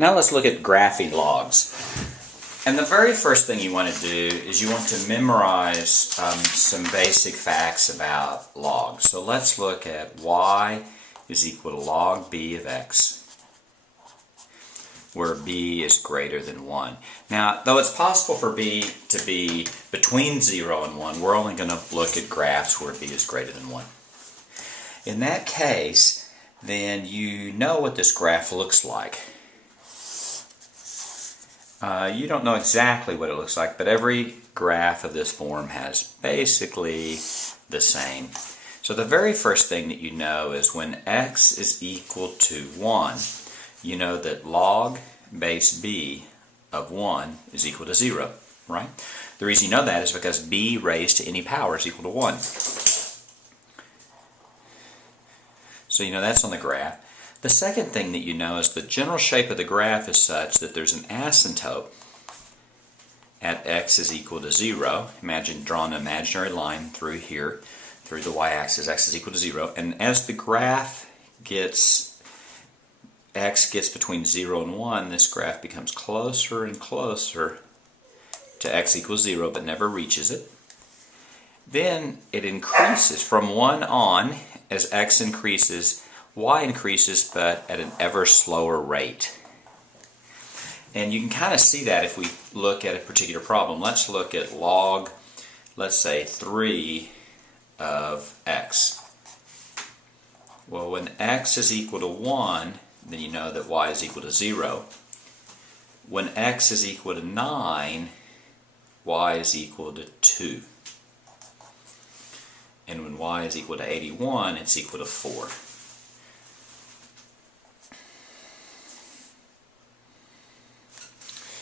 Now let's look at graphing logs. And the very first thing you want to do is you want to memorize some basic facts about logs. So let's look at y is equal to log b of x, where b is greater than 1. Now, though it's possible for b to be between 0 and 1, we're only going to look at graphs where b is greater than 1. In that case, then you know what this graph looks like. You don't know exactly what it looks like, but every graph of this form has basically the same. So the very first thing that you know is when x is equal to 1, you know that log base b of 1 is equal to 0, right? The reason you know that is because b raised to any power is equal to 1. So you know that's on the graph. The second thing that you know is the general shape of the graph is such that there's an asymptote at x is equal to 0. Imagine drawing an imaginary line through here, through the y-axis, x is equal to 0. And as the graph x gets between 0 and 1, this graph becomes closer and closer to x equals 0, but never reaches it. Then it increases from 1 on as x increases. Y increases, but at an ever slower rate. And you can kind of see that if we look at a particular problem. Let's look at log, let's say 3 of x. Well, when x is equal to 1, then you know that y is equal to 0. When x is equal to 9, y is equal to 2. And when y is equal to 81, it's equal to 4.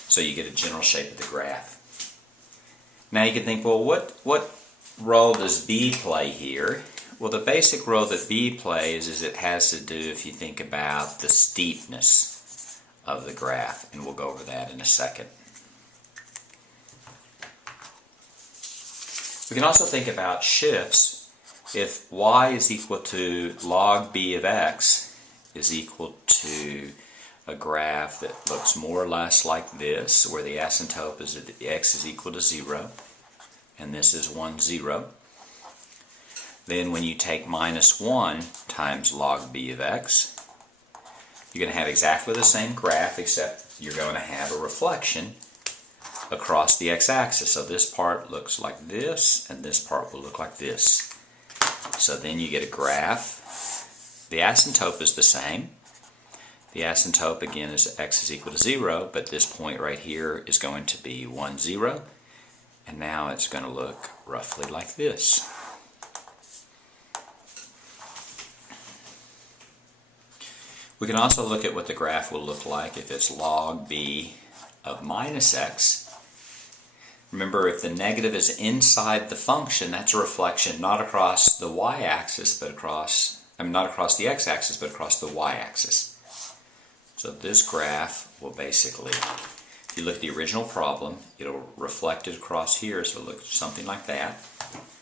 So you get a general shape of the graph. Now you can think, well, what role does b play here? Well, the basic role that b plays is it has to do, if you think about the steepness of the graph, and we'll go over that in a second. We can also think about shifts. If y is equal to log b of x is equal to a graph that looks more or less like this, where the asymptote is that x is equal to 0, and this is 1, 0. Then when you take minus 1 times log b of x, you're going to have exactly the same graph, except you're going to have a reflection across the x-axis. So this part looks like this, and this part will look like this. So then you get a graph. The asymptote is the same. The asymptote, again, is x is equal to 0, but this point right here is going to be 1, 0. And now it's going to look roughly like this. We can also look at what the graph will look like if it's log b of minus x. Remember, if the negative is inside the function, that's a reflection not across the y-axis, but not across the x-axis, but across the y-axis. So this graph will basically, if you look at the original problem, it'll reflect it across here, so it'll look something like that.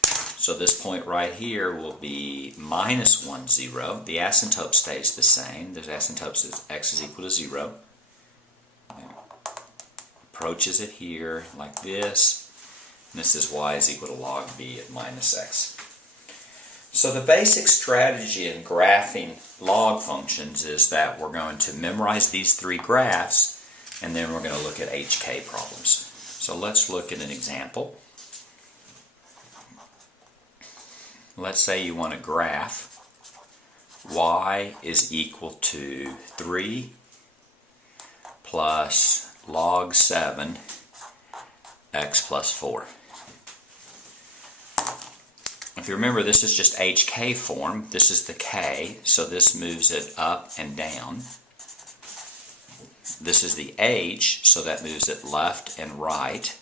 So this point right here will be minus 1, 0. The asymptote stays the same. The asymptote says x is equal to 0. Approaches it here like this. And this is y is equal to log b of minus x. So the basic strategy in graphing log functions is that we're going to memorize these 3 graphs, and then we're going to look at HK problems. So let's look at an example. Let's say you want to graph y is equal to 3 plus log 7 x plus 4. If you remember, this is just HK form. This is the K, so this moves it up and down. This is the H, so that moves it left and right.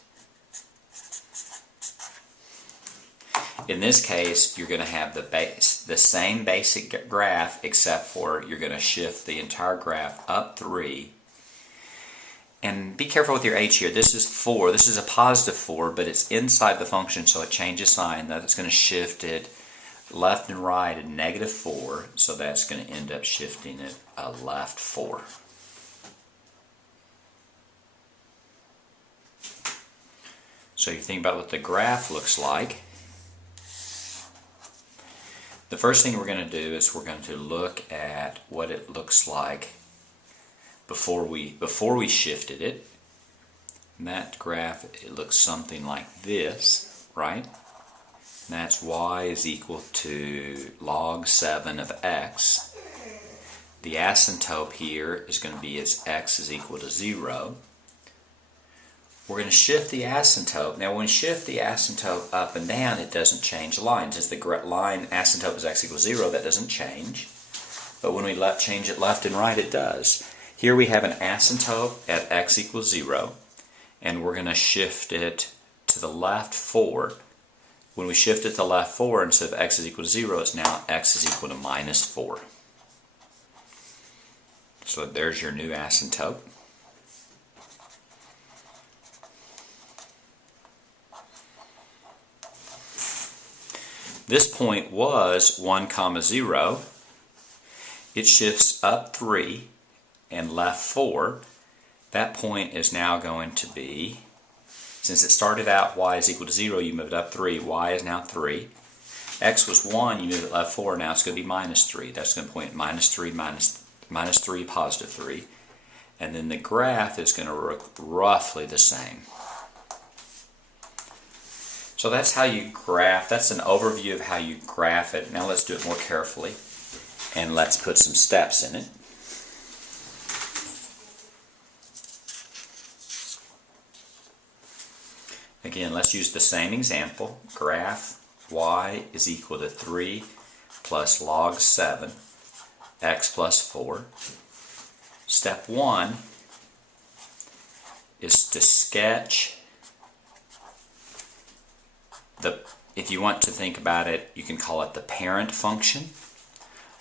In this case, you're going to have the same basic graph, except for you're going to shift the entire graph up 3. And be careful with your H here. This is 4. This is a positive 4, but it's inside the function, so it changes sign. That's going to shift it left and right at -4, so that's going to end up shifting it left 4. So you think about what the graph looks like. The first thing we're going to do is we're going to look at what it looks like before we shifted it. And that graph, it looks something like this, right? And that's y is equal to log 7 of x. The asymptote here is going to be as x is equal to 0. We're going to shift the asymptote. Now when we shift the asymptote up and down, it doesn't change the line. Just the line asymptote is x equals 0, that doesn't change. But when we change it left and right, it does. Here we have an asymptote at x equals 0, and we're going to shift it to the left 4. When we shift it to the left 4, instead of x is equal to 0, it's now x is equal to minus 4. So there's your new asymptote. This point was 1, 0. It shifts up 3 and left 4. That point is now going to be, since it started out y is equal to 0, you moved up 3, y is now 3. X was 1, you move it left 4, now it's going to be minus 3. That's going to point minus 3, minus 3, positive 3. And then the graph is going to look roughly the same. So that's how you graph. That's an overview of how you graph it. Now let's do it more carefully, and let's put some steps in it. Again, let's use the same example. Graph y is equal to 3 plus log 7, x plus 4. Step 1 is to sketch if you want to think about it, you can call it the parent function,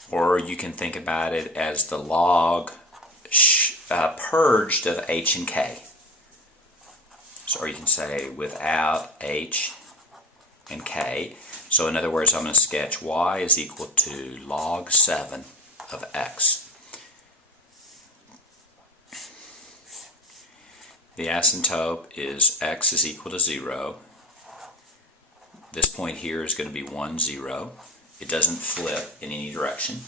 or you can think about it as the log purged of h and k. So, or you can say without h and k. So in other words, I'm going to sketch y is equal to log 7 of x. The asymptote is x is equal to 0. This point here is going to be 1, 0. It doesn't flip in any direction.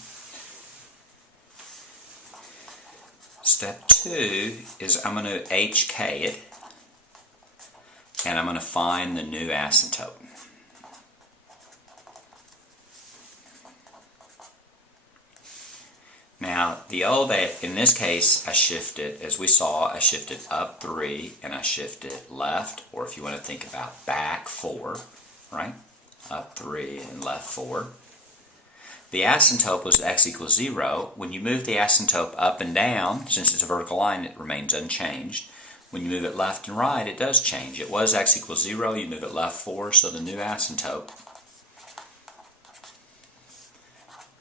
Step 2 is I'm going to HK it, and I'm going to find the new asymptote. Now, in this case, I shifted, as we saw, I shifted up 3 and I shifted left, or if you want to think about back 4. Right? Up 3 and left 4. The asymptote was x equals 0. When you move the asymptote up and down, since it's a vertical line, it remains unchanged. When you move it left and right, it does change. It was x equals 0, you move it left 4, so the new asymptote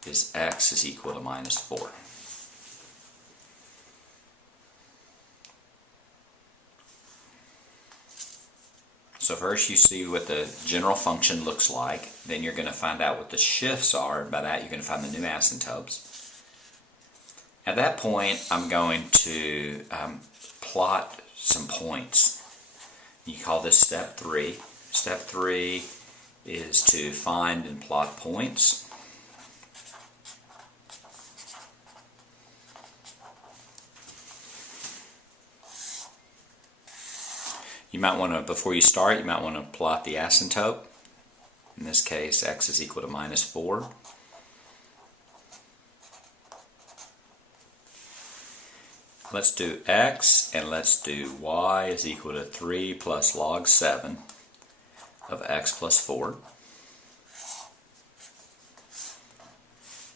is x is equal to minus 4. So first you see what the general function looks like, then you're going to find out what the shifts are, and by that you're going to find the new asymptotes. At that point I'm going to plot some points. You call this step 3. Step 3 is to find and plot points. You might want to, before you start, you might want to plot the asymptote. In this case, x is equal to minus 4. Let's do x, and let's do y is equal to 3 plus log 7 of x plus 4.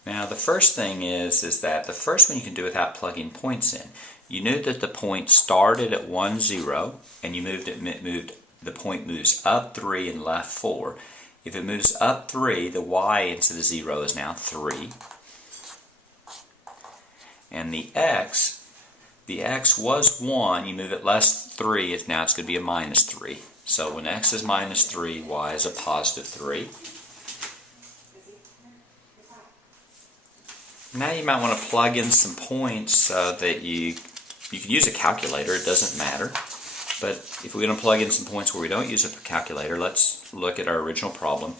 Now the first thing is that the first one you can do without plugging points in. You knew that the point started at 1, 0, and you the point moves up 3 and left 4. If it moves up 3, the y instead of 0 is now 3. And the x was 1, you move it less 3, now it's going to be a minus 3. So when x is minus 3, y is a positive 3. Now you might want to plug in some points so that you can use a calculator, it doesn't matter. But if we're going to plug in some points where we don't use a calculator, let's look at our original problem.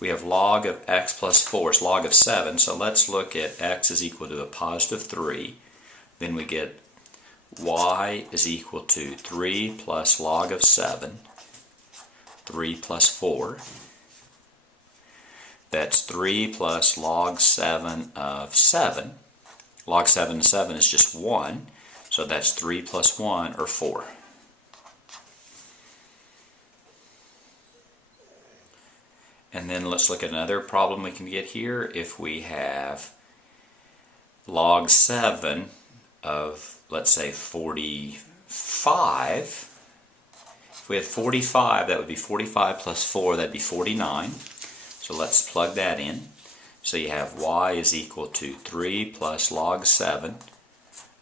We have log of x plus 4 is log of 7, so let's look at x is equal to a positive 3. Then we get y is equal to 3 plus log of 7, 3 plus 4. That's 3 plus log 7 of 7. Log 7 of 7 is just 1, so that's 3 plus 1, or 4. And then let's look at another problem we can get here. If we have log 7 of, let's say, 45, if we have 45, that would be 45 plus 4, that'd be 49. So let's plug that in. So you have y is equal to 3 plus log 7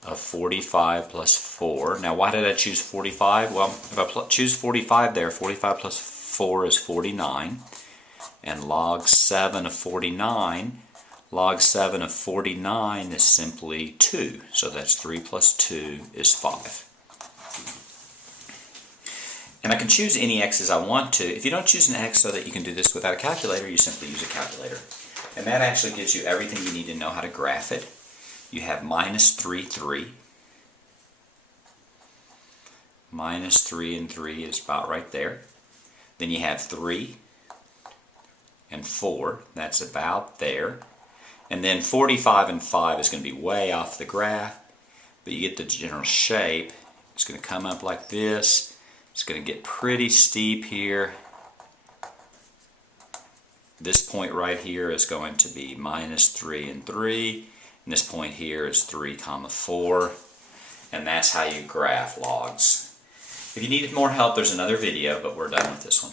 of 45 plus 4. Now why did I choose 45? Well, if I choose 45 there, 45 plus 4 is 49. And log 7 of 49, log 7 of 49 is simply 2. So that's 3 plus 2 is 5. And I can choose any x's I want to. If you don't choose an x so that you can do this without a calculator, you simply use a calculator. And that actually gives you everything you need to know how to graph it. You have minus 3, 3. Minus 3 and 3 is about right there. Then you have 3 and 4. That's about there. And then 45 and 5 is going to be way off the graph. But you get the general shape. It's going to come up like this. It's going to get pretty steep here. This point right here is going to be minus 3 and 3. And this point here is 3, 4. And that's how you graph logs. If you need more help, there's another video, but we're done with this one.